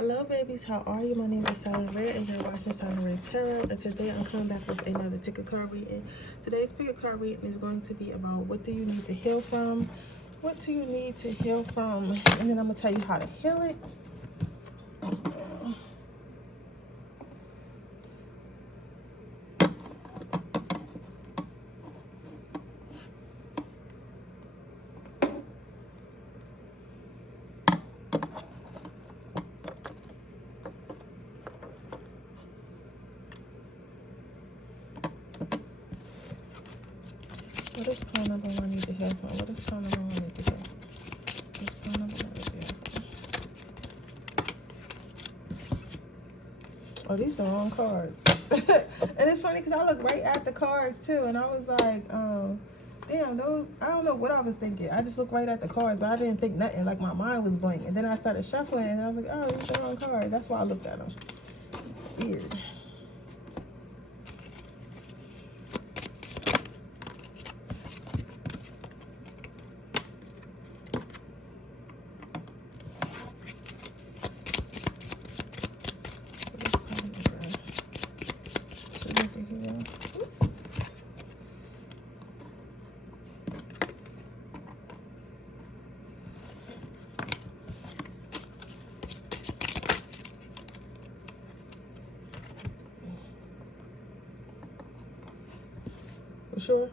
Hello babies, how are you? My name is Siren and you're watching Siren Tarot, and today I'm coming back with another pick a card reading. Today's pick a card reading is going to be about what do you need to heal from? What do you need to heal from? And then I'm going to tell you how to heal it as well. What is phone number I need to heal from? What is phone number I need to heal from? What is phone number I need to heal from? Oh, these are the wrong cards. And it's funny because I looked right at the cards too, and I was like, damn, those, I don't know what I was thinking. I just looked right at the cards, but I didn't think nothing. Like, my mind was blank. And then I started shuffling, and I was like, oh, these are the wrong cards. That's why I looked at them. Weird. Sure.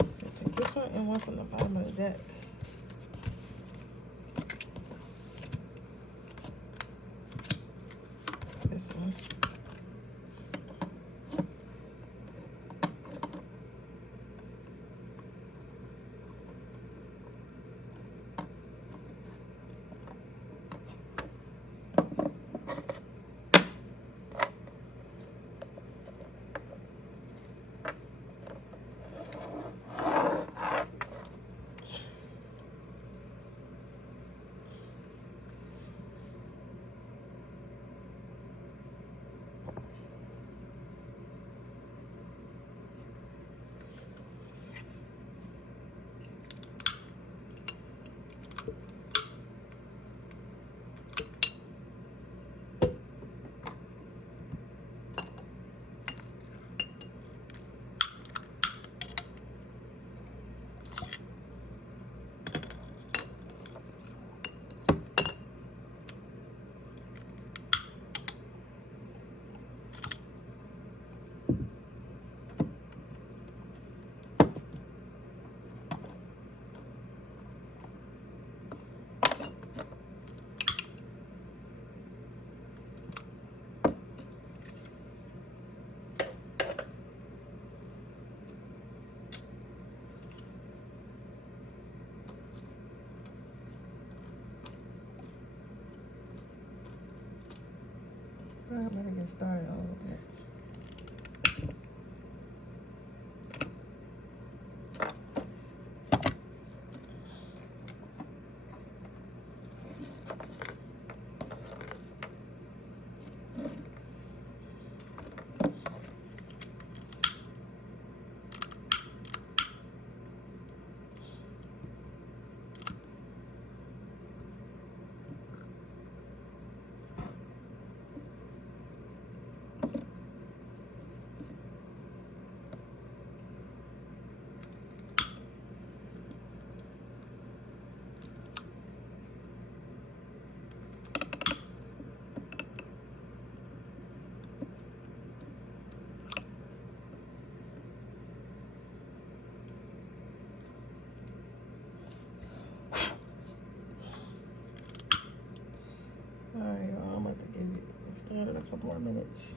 So take this one and one from the bottom of the deck. This one. I'm gonna get started a little bit. Alright, y'all, I'm about to give you start in a couple more minutes.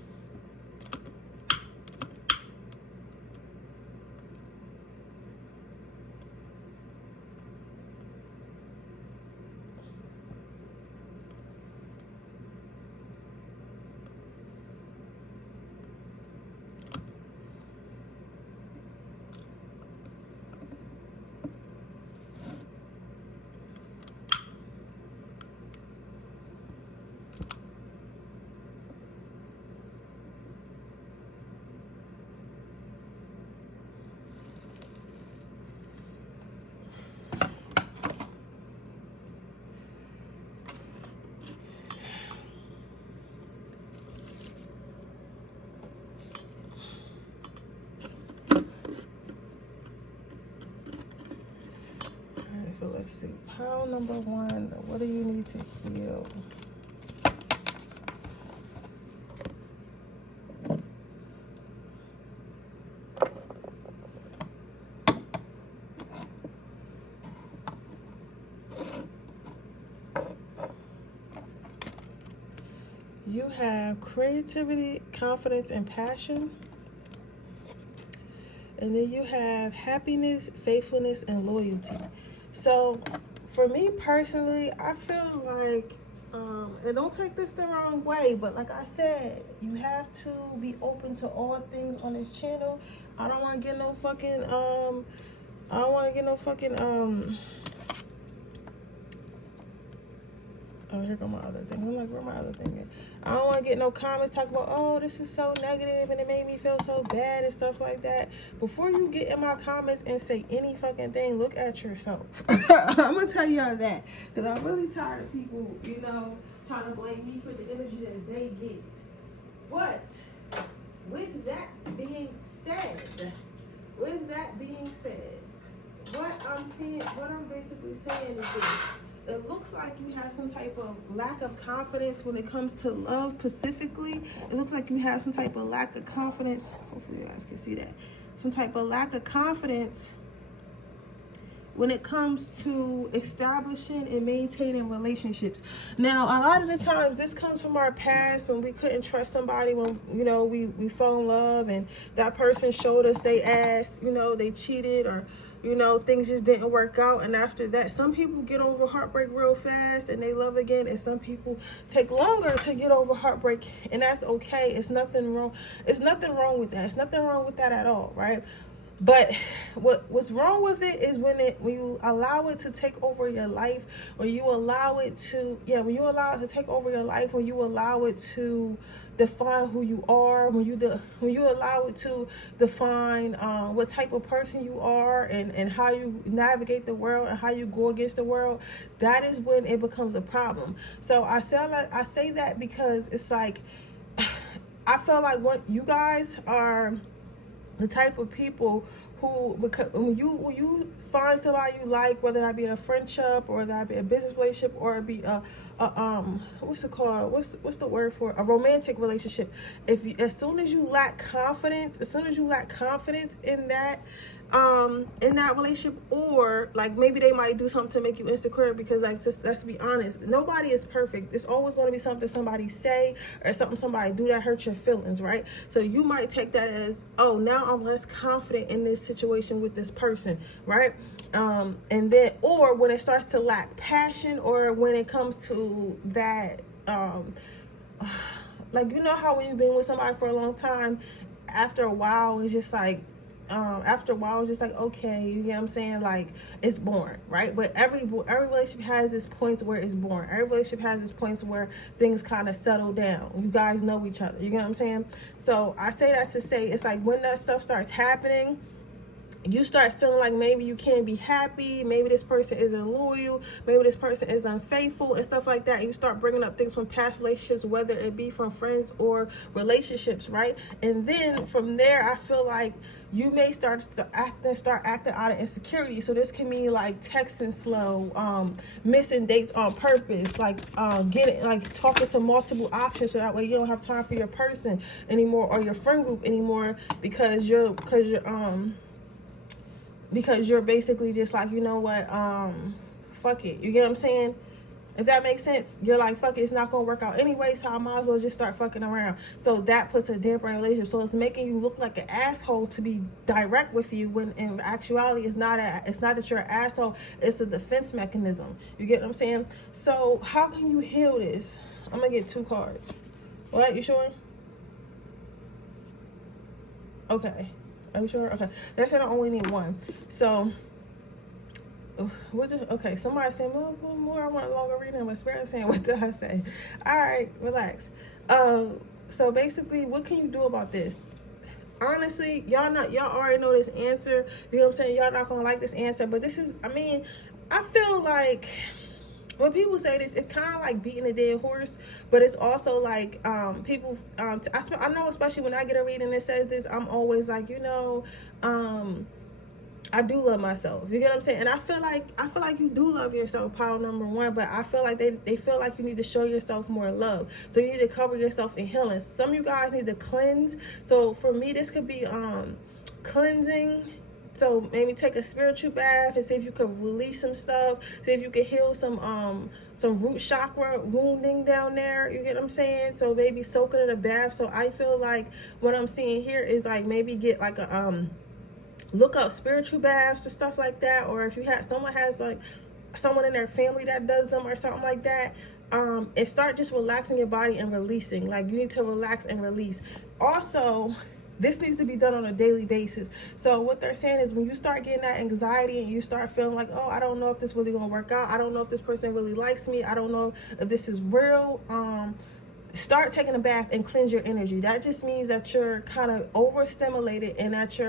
so let's see. Pile number 1, what do you need to heal? You have creativity, confidence, and passion. And then you have happiness, faithfulness, and loyalty. So for me personally, I feel like, and don't take this the wrong way, but like I said, you have to be open to all things on this channel. I don't want to get no fucking, oh, here go my other thing. I'm like, where my other thing is? I don't want to get no comments talking about, oh, this is so negative and it made me feel so bad and stuff like that. Before you get in my comments and say any fucking thing, look at yourself. I'm going to tell y'all that. Because I'm really tired of people, you know, trying to blame me for the energy that they get. But with that being said, what I'm basically saying is this. It looks like you have some type of lack of confidence when it comes to love specifically. It looks like you have some type of lack of confidence. Hopefully you guys can see that. Some type of lack of confidence when it comes to establishing and maintaining relationships. Now, a lot of the times this comes from our past when we couldn't trust somebody, when, you know, we fell in love and that person showed us they ass, you know, they cheated, or, you know, things just didn't work out. And after that, some people get over heartbreak real fast and they love again, and some people take longer to get over heartbreak, and that's okay. It's nothing wrong. It's nothing wrong with that. It's nothing wrong with that at all, right? But what's wrong with it is when you allow it to take over your life, when you allow it to take over your life, when you allow it to define who you are, when you allow it to define what type of person you are, and how you navigate the world and how you go against the world. That is when it becomes a problem. So I say that because it's like, I feel like what you guys are the type of people who, because when you find somebody you like, whether that be in a friendship or whether that be a business relationship or it be a what's it called? What's the word for it? A romantic relationship. As soon as you lack confidence in that relationship, or like maybe they might do something to make you insecure, because like, just let's be honest, nobody is perfect. It's always going to be something somebody say or something somebody do that hurts your feelings, right? So you might take that as, oh, now I'm less confident in this situation with this person, right? And then, or when it starts to lack passion, or when it comes to that, like, you know how when you've been with somebody for a long time, after a while it's just like, okay, you know what I'm saying? Like, it's boring, right? But every relationship has its points where it's boring. Every relationship has its points where things kind of settle down. You guys know each other. You know what I'm saying? So I say that to say, it's like when that stuff starts happening, you start feeling like maybe you can't be happy, maybe this person isn't loyal, maybe this person is unfaithful and stuff like that. And you start bringing up things from past relationships, whether it be from friends or relationships, right? And then from there, I feel like you may start acting out of insecurity. So this can mean like texting slow, missing dates on purpose, like talking to multiple options, so that way you don't have time for your person anymore or your friend group anymore, because you're basically just like, you know what, fuck it. You get what I'm saying? If that makes sense, you're like, fuck it, it's not gonna work out anyway, so I might as well just start fucking around. So that puts a damper in a relationship. So it's making you look like an asshole to be direct with you, when in actuality it's not that you're an asshole, it's a defense mechanism. You get what I'm saying? So how can you heal this? I'm gonna get 2 cards. What, you sure? Okay. Are you sure? Okay. They're saying I only need 1. So okay, somebody saying more. I want a longer reading, but Spirit is saying, what did I say? All right, relax. So basically, what can you do about this? Honestly, y'all already know this answer. You know what I'm saying? Y'all not gonna like this answer, but this is, I feel like when people say this, it's kind of like beating a dead horse, but it's also like people. I know, especially when I get a reading that says this, I'm always like, I do love myself. You get what I'm saying? And I feel like you do love yourself, pile number one, but I feel like they feel like you need to show yourself more love. So you need to cover yourself in healing. Some of you guys need to cleanse. So for me, this could be cleansing. So maybe take a spiritual bath and see if you could release some stuff. See if you could heal some root chakra wounding down there. You get what I'm saying? So maybe soak it in a bath. So I feel like what I'm seeing here is like maybe get like a look up spiritual baths or stuff like that. Or if you have someone in their family that does them or something like that, and start just relaxing your body and releasing. Like you need to relax and release. Also, this needs to be done on a daily basis. So what they're saying is when you start getting that anxiety and you start feeling like, oh, I don't know if this really gonna work out. I don't know if this person really likes me. I don't know if this is real. Start taking a bath and cleanse your energy. That just means that you're kind of overstimulated and that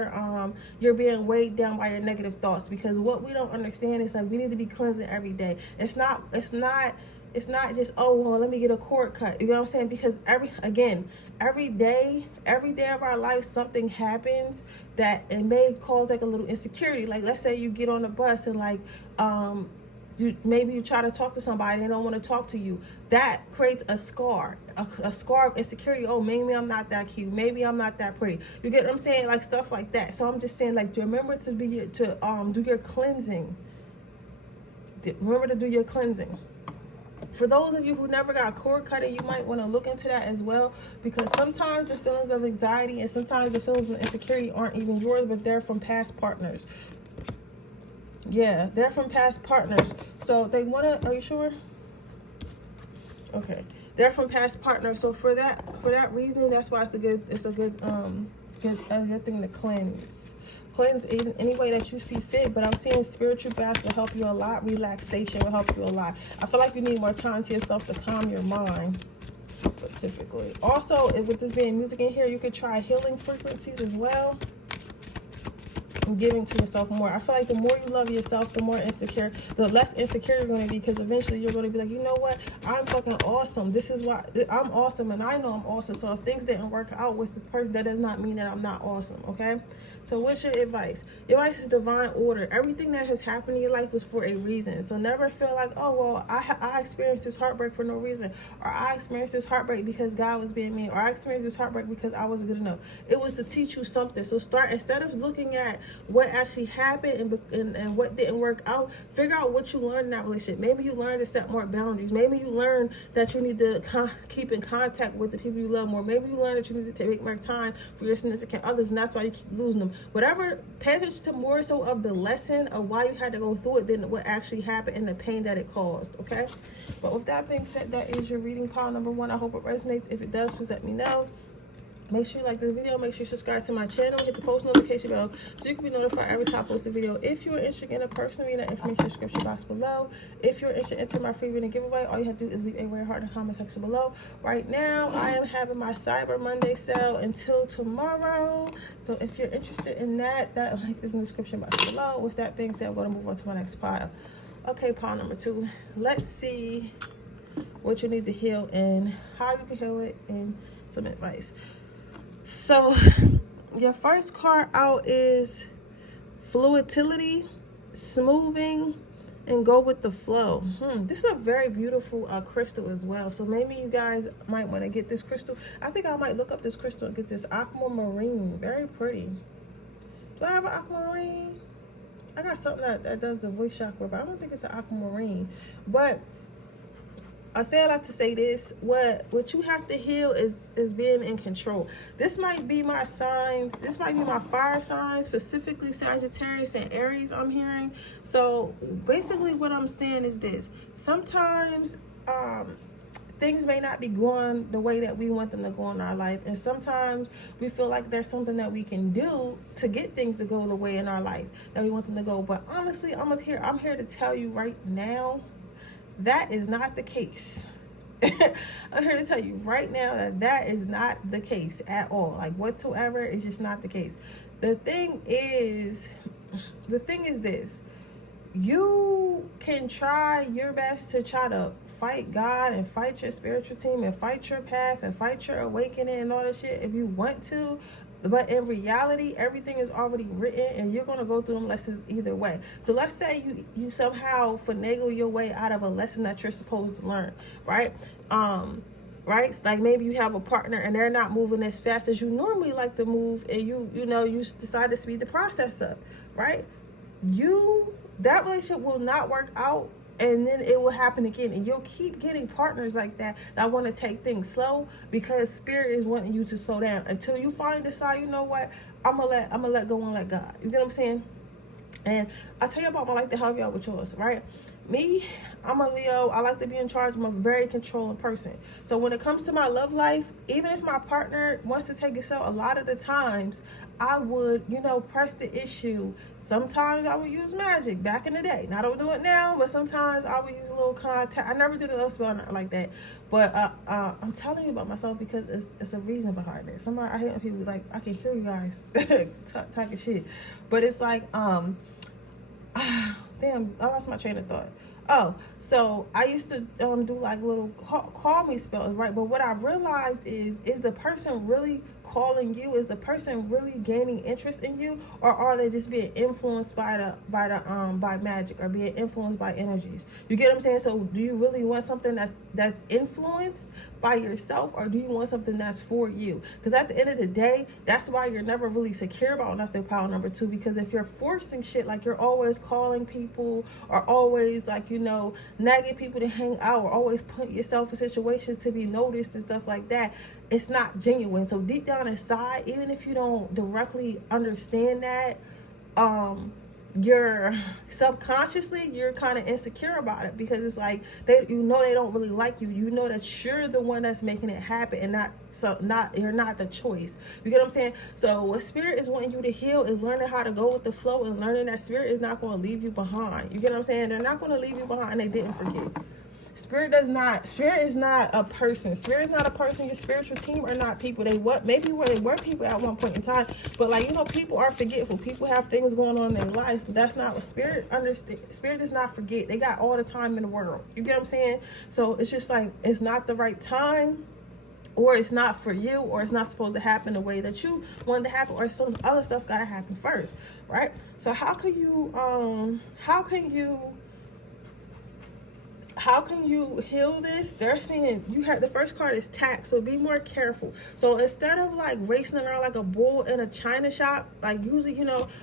you're being weighed down by your negative thoughts. Because what we don't understand is like we need to be cleansing every day. It's not just, oh, well, let me get a cord cut. You know what I'm saying? Because every day of our life, something happens that it may cause like a little insecurity. Like let's say you get on the bus and like, maybe you try to talk to somebody, they don't want to talk to you. That creates a scar of insecurity. Oh, maybe I'm not that cute. Maybe I'm not that pretty. You get what I'm saying? Like stuff like that. So I'm just saying, like, remember to do your cleansing. Remember to do your cleansing. For those of you who never got cord cutting, you might want to look into that as well, because sometimes the feelings of anxiety and sometimes the feelings of insecurity aren't even yours, but they're from past partners. Yeah, they're from past partners. So they want to, are you sure? Okay. They're from past partners. So for that reason, that's why it's a good thing to cleanse. Cleanse in any way that you see fit, but I'm seeing spiritual baths will help you a lot. Relaxation will help you a lot. I feel like you need more time to yourself to calm your mind specifically. Also, with this being music in here, you could try healing frequencies as well. Giving to yourself more. I feel like the more you love yourself, the more the less insecure you're going to be, because eventually you're going to be like, you know what, I'm fucking awesome. This is why I'm awesome, and I know I'm awesome. So if things didn't work out with this person, that does not mean that I'm not awesome. Okay, so what's your advice? Your advice is divine order. Everything that has happened in your life was for a reason. So never feel like, oh well, I experienced this heartbreak for no reason, or I experienced this heartbreak because God was being mean, or I experienced this heartbreak because I wasn't good enough. It was to teach you something. So start, instead of looking at what actually happened and what didn't work out, figure out what you learned in that relationship. Maybe you learned to set more boundaries. Maybe you learned that you need to keep in contact with the people you love more. Maybe you learned that you need to take more time for your significant others, and that's why you keep losing them. Whatever, pay attention to more so of the lesson of why you had to go through it than what actually happened and the pain that it caused. Okay, but with that being said, that is your reading pile number one. I hope it resonates. If it does, please let me know. Make sure you like this video. Make sure you subscribe to my channel. Hit the post notification bell so you can be notified every time I post a video. If you're interested in a personal reading, information description box below. If you're interested in entering my free reading giveaway, all you have to do is leave a red heart in the comment section below. Right now, I am having my Cyber Monday sale until tomorrow. So if you're interested in that link is in the description box below. With that being said, I'm going to move on to my next pile. Okay, pile number two. Let's see what you need to heal and how you can heal it and some advice. So your first card out is fluidity, smoothing, and go with the flow. This is a very beautiful crystal as well. So maybe you guys might want to get this crystal. I think I might look up this crystal and get this aquamarine. Very pretty. Do I have an aquamarine? I got something that does the voice chakra, but I don't think it's an aquamarine. But I say I like to say this, what you have to heal is being in control. This might be my signs. This might be my fire signs, specifically Sagittarius and Aries, I'm hearing. So basically what I'm saying is this. Sometimes things may not be going the way that we want them to go in our life. And sometimes we feel like there's something that we can do to get things to go the way in our life that we want them to go. But honestly, I'm here to tell you right now, that is not the case. I'm here to tell you right now that is not the case at all. Like whatsoever, it's just not the case. The thing is this. You can try your best to try to fight God and fight your spiritual team and fight your path and fight your awakening and all that shit if you want to. But in reality, everything is already written, and you're going to go through them lessons either way. So let's say you somehow finagle your way out of a lesson that you're supposed to learn, right? Right? Like maybe you have a partner and they're not moving as fast as you normally like to move, and you decide to speed the process up, right? That relationship will not work out, and then it will happen again, and you'll keep getting partners like that want to take things slow, because spirit is wanting you to slow down until you finally decide, you know what, I'm gonna let go and let God. You get what I'm saying? And I'll tell you about my life to help you out with yours, right? Me, I'm a Leo. I like to be in charge. I'm a very controlling person. So when it comes to my love life, even if my partner wants to take it slow, a lot of the times I would, press the issue. Sometimes I would use magic back in the day. Now I don't do it now, but sometimes I would use a little contact. I never did a LoveSpell like that. But I'm telling you about myself because it's a reason behind it. Somebody, I hear people like, I can hear you guys talking shit. But it's like, damn, I lost my train of thought. Oh, so I used to do like little call me spells, right? But what I realized is the person really calling you? Is the person really gaining interest in you, or are they just being influenced by magic, or being influenced by energies? You get what I'm saying? So do you really want something that's influenced by yourself, or do you want something that's for you? Because at the end of the day, that's why you're never really secure about nothing, pile number 2. Because if you're forcing shit, like you're always calling people, or always like nagging people to hang out, or always putting yourself in situations to be noticed and stuff like that, it's not genuine. So deep down inside, even if you don't directly understand that, you're subconsciously, you're kind of insecure about it, because it's like they don't really like you. You know that you're the one that's making it happen, and you're not the choice. You get what I'm saying? So what spirit is wanting you to heal is learning how to go with the flow, and learning that spirit is not going to leave you behind. You get what I'm saying? They're not going to leave you behind, and they didn't forget. Spirit is not a person. Spirit is not a person. Your spiritual team are not people. They were people at one point in time. But people are forgetful. People have things going on in their life. But that's not what spirit understands. Spirit does not forget. They got all the time in the world. You get what I'm saying? So it's just like, it's not the right time, or it's not for you, or it's not supposed to happen the way that you want it to happen, or some other stuff got to happen first, right? So how can you heal this? They're saying the first card is tact, so be more careful. So instead of like racing around like a bull in a china shop, like usually,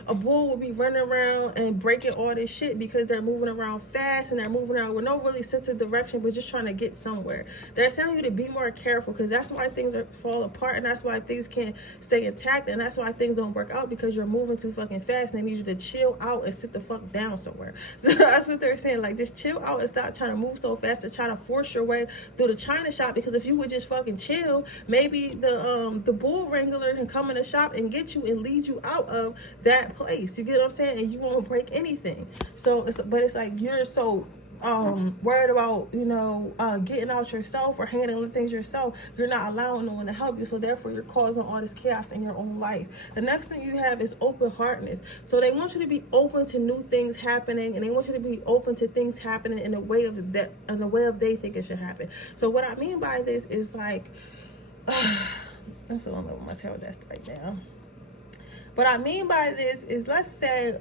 a bull would be running around and breaking all this shit because they're moving around fast, and they're moving around with no really sense of direction, but just trying to get somewhere. They're telling you to be more careful, because that's why things fall apart, and that's why things can't stay intact, and that's why things don't work out, because you're moving too fucking fast, and they need you to chill out and sit the fuck down somewhere. So that's what they're saying. Like, just chill out and stop trying to move so fast and trying to force your way through the china shop, because if you would just fucking chill, maybe the bull wrangler can come in the shop and get you and lead you out of that place. You get what I'm saying? And you won't break anything. So it's like you're so worried about getting out yourself or handling things yourself, you're not allowing no one to help you, so therefore you're causing all this chaos in your own life. The next thing you have is open-heartedness. So they want you to be open to new things happening, and they want you to be open to things happening in the way of they think it should happen. So what I mean by this is like I'm still in love with my tarot deck right now. What I mean by this is, let's say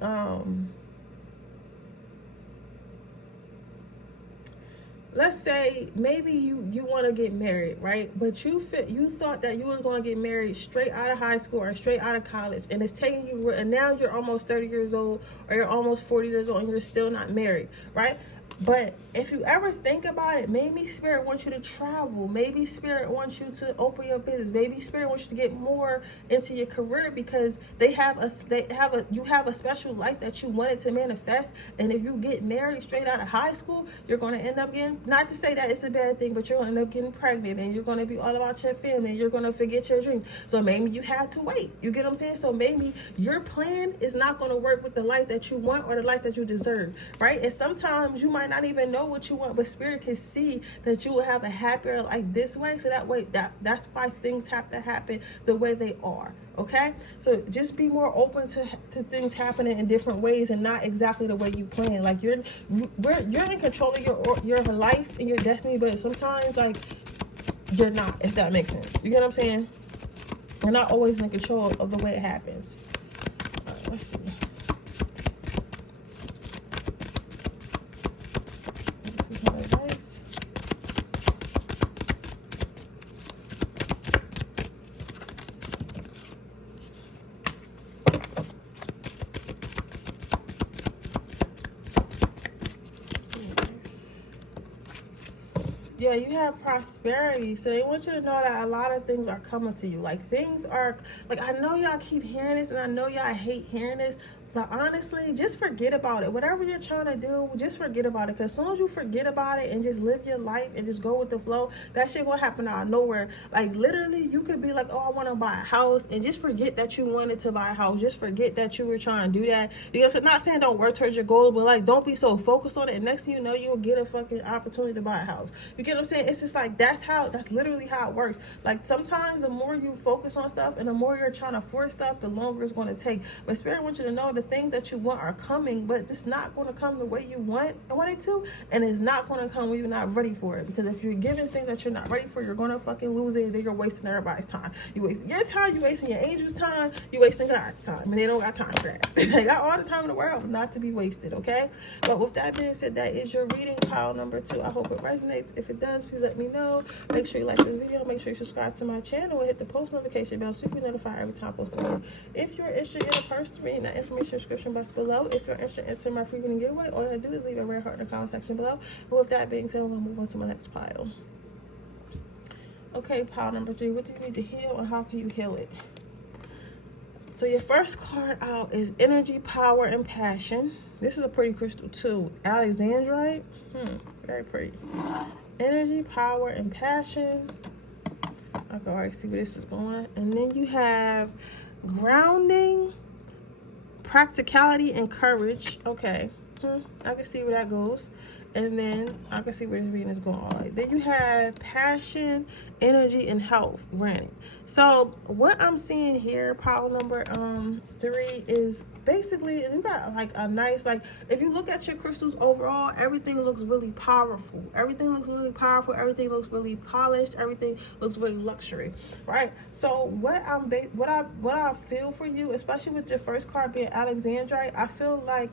maybe you want to get married, right? But you thought that you were going to get married straight out of high school or straight out of college, and it's taking you, and now you're almost 30 years old, or you're almost 40 years old, and you're still not married, right? But if you ever think about it, maybe spirit wants you to travel. Maybe spirit wants you to open your business. Maybe spirit wants you to get more into your career, because you have a special life that you wanted to manifest. And if you get married straight out of high school, you're going to end up getting, not to say that it's a bad thing, but you're going to end up getting pregnant, and you're going to be all about your family, and you're going to forget your dreams. So maybe you have to wait. You get what I'm saying? So maybe your plan is not going to work with the life that you want, or the life that you deserve, right? And sometimes you might not even know what you want, but spirit can see that you will have a happier life this way, so that way that's why things have to happen the way they are. Okay, so just be more open to things happening in different ways, and not exactly the way you plan. Like you're in control of your life and your destiny, but sometimes like you're not, if that makes sense. You get what I'm saying? We're not always in control of the way it happens. All right, let's see. This is my advice. Yeah, you have prosperity. So they want you to know that a lot of things are coming to you. Like, things are, like, I know y'all keep hearing this, and I know y'all hate hearing this, but honestly, just forget about it. Whatever you're trying to do, just forget about it. Because as soon as you forget about it and just live your life and just go with the flow, that shit gonna happen out of nowhere. Like, literally, you could be like, oh, I want to buy a house, and just forget that you wanted to buy a house. Just forget that you were trying to do that. You know what I'm saying? Not saying don't work towards your goals, but, like, don't be so focused on it. And next thing you know, you'll get a fucking opportunity to buy a house. You get what I'm saying? It's just like, that's literally how it works. Like, sometimes the more you focus on stuff and the more you're trying to force stuff, the longer it's going to take. But Spirit wants you to know the things that you want are coming, but it's not going to come the way you want it to, and it's not going to come when you're not ready for it. Because if you're giving things that you're not ready for, you're going to fucking lose it, and then you're wasting everybody's time. You wasting your time, you wasting your angel's time, you wasting God's time, and they don't got time for that. They got all the time in the world not to be wasted, okay? But with that being said, that is your reading pile number 2. I hope it resonates. If it does, please let me know. Make sure you like this video, make sure you subscribe to my channel, and hit the post notification bell so you can be notified every time I post a video. If you're interested in a personal reading, that information description box below. If you're interested in entering my free reading giveaway, all you have to do is leave a red heart in the comment section below. And with that being said, we're going to move on to my next pile. Okay, pile number 3. What do you need to heal, and how can you heal it? So your first card out is Energy, Power, and Passion. This is a pretty crystal too. Alexandrite. Very pretty. Energy, Power, and Passion. I can already see where this is going. And then you have Grounding, Practicality, and Courage. Okay. I can see where that goes. And then I can see where this reading is going. All right. Then you have Passion, Energy, and Health. Granted. So what I'm seeing here, pile number 3, is basically you got like a nice, like, if you look at your crystals overall, everything looks really powerful. Everything looks really powerful. Everything looks really polished. Everything looks really luxury, right? So what I feel for you, especially with your first card being Alexandrite, I feel like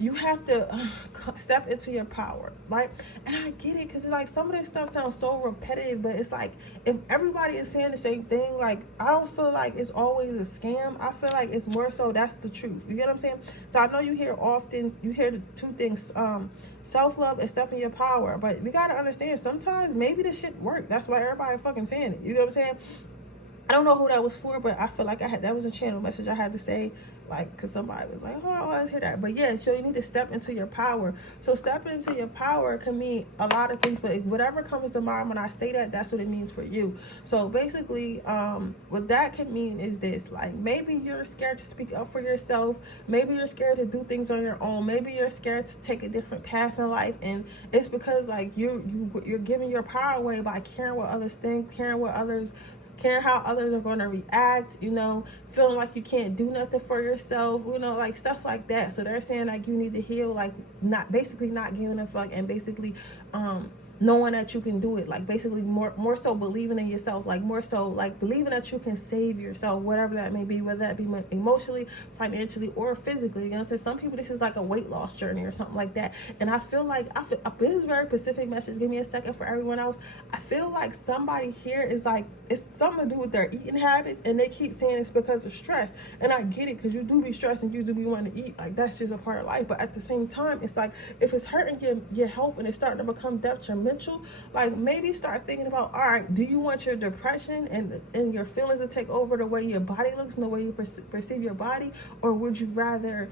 you have to step into your power, right? And I get it, because like some of this stuff sounds so repetitive, but it's like if everybody is saying the same thing, like I don't feel like it's always a scam. I feel like it's more so that's the truth. You get what I'm saying? So I know you hear the 2 things, self-love and step in your power, but we got to understand sometimes maybe this shit work. That's why everybody fucking saying it. You know what I'm saying? I don't know who that was for, but I feel like that was a channel message I had to say, like, because somebody was like, oh, I always hear that. But yeah, so you need to step into your power. So step into your power can mean a lot of things, but whatever comes to mind when I say that, that's what it means for you. So basically, what that can mean is this, like, maybe you're scared to speak up for yourself. Maybe you're scared to do things on your own. Maybe you're scared to take a different path in life. And it's because, like, you're giving your power away by caring what others think, caring how others are going to react, you know, feeling like you can't do nothing for yourself, you know, like stuff like that. So they're saying like you need to heal, like not giving a fuck, and basically knowing that you can do it, like basically more so believing in yourself, like more so like believing that you can save yourself, whatever that may be, whether that be emotionally, financially, or physically. You know, so some people this is like a weight loss journey or something like that. And I feel this is a very specific message. Give me a second for everyone else. I feel like somebody here is like, it's something to do with their eating habits, and they keep saying it's because of stress. And I get it, because you do be stressed and you do be wanting to eat, like that's just a part of life. But at the same time, it's like if it's hurting your health and it's starting to become detrimental, like maybe start thinking about, all right, do you want your depression and your feelings to take over the way your body looks and the way you perceive your body, or would you rather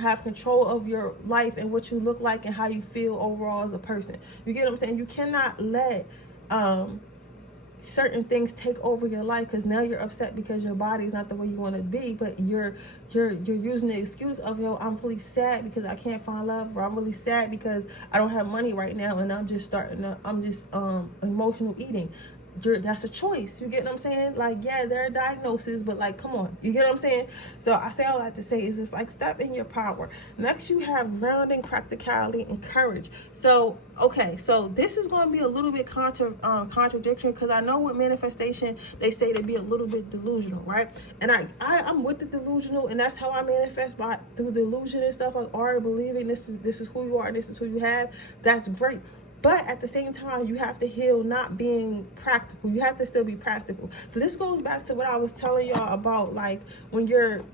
have control of your life and what you look like and how you feel overall as a person? You get what I'm saying? You cannot let certain things take over your life, because now you're upset because your body is not the way you want to be, but you're using the excuse of, yo, I'm really sad because I can't find love, or I'm really sad because I don't have money right now, and I'm just emotional eating. that's a choice. You get what I'm saying? Like, yeah, there are diagnoses, but like, come on, you get what I'm saying? So I say all that to say is just like, step in your power. Next, you have grounding, practicality, and courage. So okay, so this is going to be a little bit contradiction, because I know with manifestation they say to be a little bit delusional, right? And I'm with the delusional, and that's how I manifest, by through delusion and stuff, like already believing this is who you are and this is who you have. That's great. But at the same time, you have to heal not being practical. You have to still be practical. So this goes back to what I was telling y'all about, like, when you're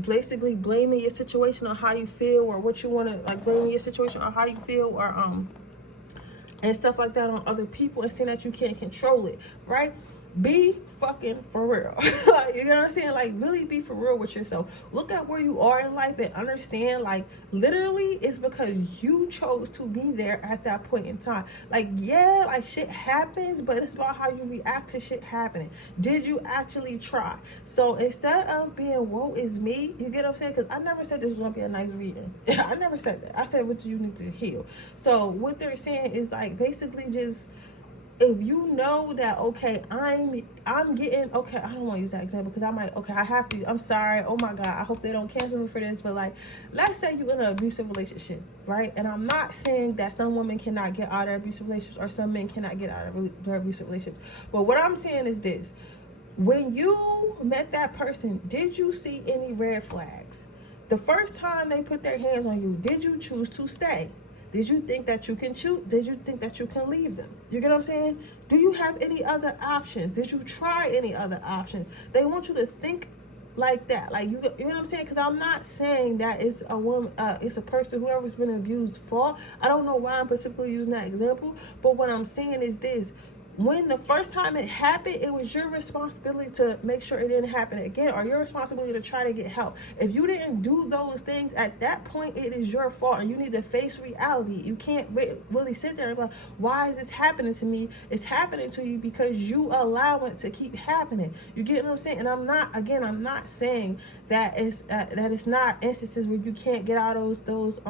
basically blaming your situation on how you feel, or what you want to, like, blaming your situation on how you feel, or and stuff like that on other people, and saying that you can't control it, right? Be fucking for real. Like, you know what I'm saying? Like, really be for real with yourself. Look at where you are in life and understand, like, literally it's because you chose to be there at that point in time. Like, yeah, like, shit happens, but it's about how you react to shit happening. Did you actually try? So instead of being woe is me, you get what I'm saying? Because I never said this was gonna be a nice reading. I never said that. I said, what do you need to heal? So what they're saying is, like, basically just, if you know that, okay, I'm getting, okay, I don't want to use that example because I might, okay, I have to, I'm sorry, oh my God, I hope they don't cancel me for this, but like, let's say you're in an abusive relationship, right? And I'm not saying that some women cannot get out of abusive relationships, or some men cannot get out of their abusive relationships, but what I'm saying is this: when you met that person, did you see any red flags? The first time they put their hands on you, did you choose to stay? Did you think that you can choose? Did you think that you can leave them? You get what I'm saying? Do you have any other options? Did you try any other options? They want you to think like that. Like, you know what I'm saying? Because I'm not saying that it's a woman, it's a person, whoever's been abused fault. I don't know why I'm specifically using that example, but what I'm saying is this: when the first time it happened, it was your responsibility to make sure it didn't happen again, or your responsibility to try to get help. If you didn't do those things at that point, it is your fault, and you need to face reality. You can't really sit there and be like, why is this happening to me? It's happening to you because you allow it to keep happening. You get what I'm saying? And I'm not saying that it's not instances where you can't get out of those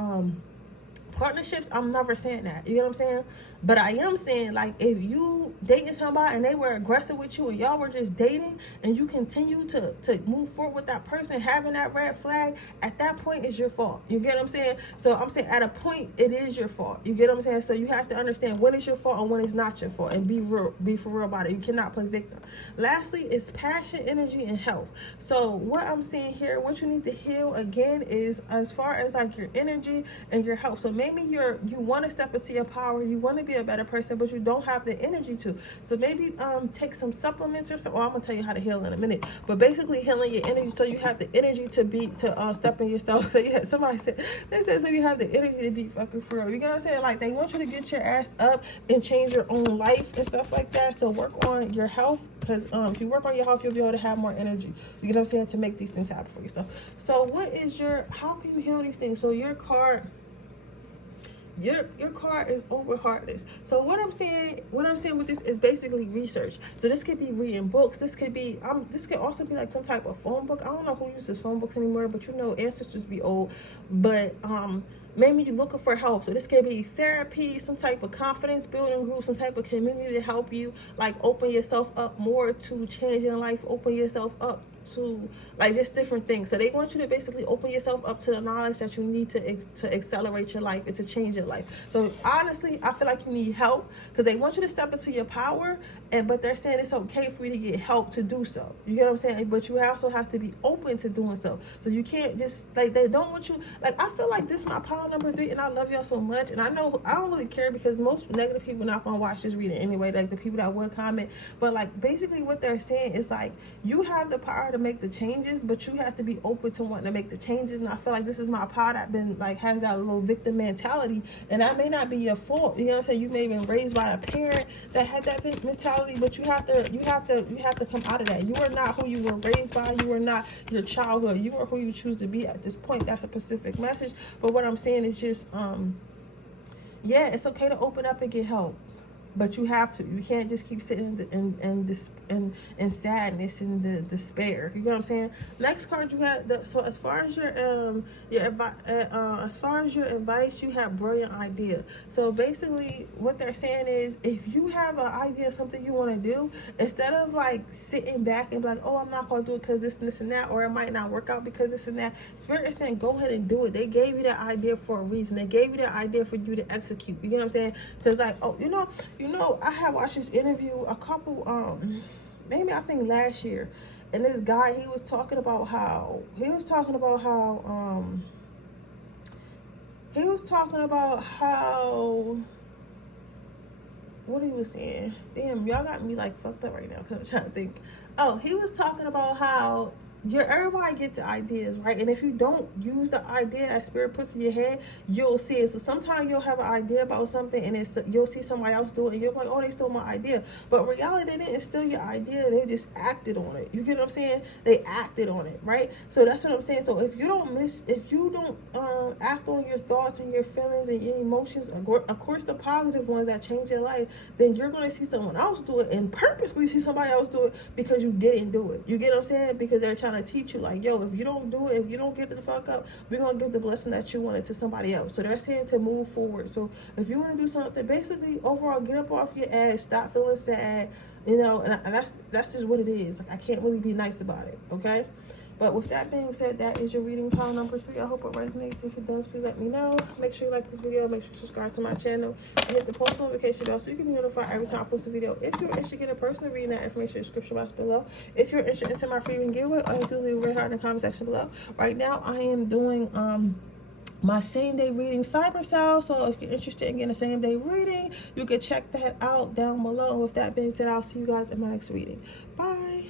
partnerships. I'm never saying that. You know what I'm saying? But I am saying, like, if you dating somebody and they were aggressive with you and y'all were just dating, and you continue to move forward with that person having that red flag, at that point it's your fault. You get what I'm saying? So I'm saying at a point it is your fault. You get what I'm saying? So you have to understand when it's your fault and when it's not your fault, and be for real about it. You cannot play victim. Lastly is passion, energy, and health. So what I'm saying here, what you need to heal again is as far as like your energy and your health. So maybe you want to step into your power, you want to be a better person, but you don't have the energy to. So maybe take some supplements or so. Well, I'm gonna tell you how to heal in a minute, but basically healing your energy so you have the energy to step in yourself. So somebody said, they said, so you have the energy to be fucking for real. You know what I'm saying? Like, they want you to get your ass up and change your own life and stuff like that. So work on your health, because if you work on your health, you'll be able to have more energy. You get what I'm saying? To make these things happen for yourself. So how can you heal these things? So your card is over heartless. So what I'm saying with this is basically research. So this could be reading books. This could also be like some type of phone book. I don't know who uses phone books anymore, but ancestors be old. But maybe you're looking for help. So this could be therapy, some type of confidence building group, some type of community to help you, like, open yourself up more to changing life, open yourself up to, like, just different things. So they want you to basically open yourself up to the knowledge that you need to accelerate your life and to change your life. So honestly, I feel like you need help, because they want you to step into your power, but they're saying it's okay for you to get help to do so. You get what I'm saying? But you also have to be open to doing so. So you can't just, like, they don't want you, like, I feel like this is my power number 3, and I love y'all so much, and I know I don't really care, because most negative people not gonna watch this reading anyway, like the people that would comment. But like, basically what they're saying is, like, you have the power to make the changes, but you have to be open to wanting to make the changes. And I feel like this is my power that been, like, has that little victim mentality, and that may not be your fault. You know what I'm saying? You may have been raised by a parent that had that mentality, but you have to come out of that. You are not who you were raised by. You are not your childhood. You are who you choose to be at this point. That's a specific message. But what I'm saying is just yeah, it's okay to open up and get help. But you have to. You can't just keep sitting in sadness and the despair. You know what I'm saying? Next card you had. So as far as your advice, you have brilliant idea. So basically, what they're saying is, if you have an idea of something you want to do, instead of like sitting back and be like, oh, I'm not gonna do it because this and that, or it might not work out because this and that. Spirit is saying, go ahead and do it. They gave you that idea for a reason. They gave you that idea for you to execute. You know what I'm saying? Because like, oh, you know, I had watched this interview a couple, maybe I think last year, and this guy, he was talking about how what he was saying. Damn, y'all got me like fucked up right now because I'm trying to think. Oh, he was talking about how everybody gets ideas, right? And if you don't use the idea that Spirit puts in your head, you'll see it. So sometimes you'll have an idea about something, and you'll see somebody else do it, and you're like, oh, they stole my idea. But in reality, they didn't steal your idea. They just acted on it. You get what I'm saying? They acted on it, right? So that's what I'm saying. So if you don't act on your thoughts and your feelings and your emotions, of course the positive ones that change your life, then you're going to see someone else do it and purposely see somebody else do it because you didn't do it. You get what I'm saying? Because they're trying to teach you, like, yo, if you don't do it, if you don't get the fuck up, we're gonna give the blessing that you wanted to somebody else. So they're saying to move forward. So if you want to do something, basically overall, get up off your ass, stop feeling sad, you know, and that's just what it is. Like, I can't really be nice about it, okay? But with that being said, that is your reading pile number 3. I hope it resonates. If it does, please let me know. Make sure you like this video. Make sure you subscribe to my channel. And hit the post notification bell so you can be notified every time I post a video. If you're interested in a personal reading, that information in the description box below. If you're interested in my free reading giveaway, all you do is leave a red heart in the comment section below. Right now, I am doing my same-day reading cyber sale. So if you're interested in getting a same-day reading, you can check that out down below. And with that being said, I'll see you guys in my next reading. Bye.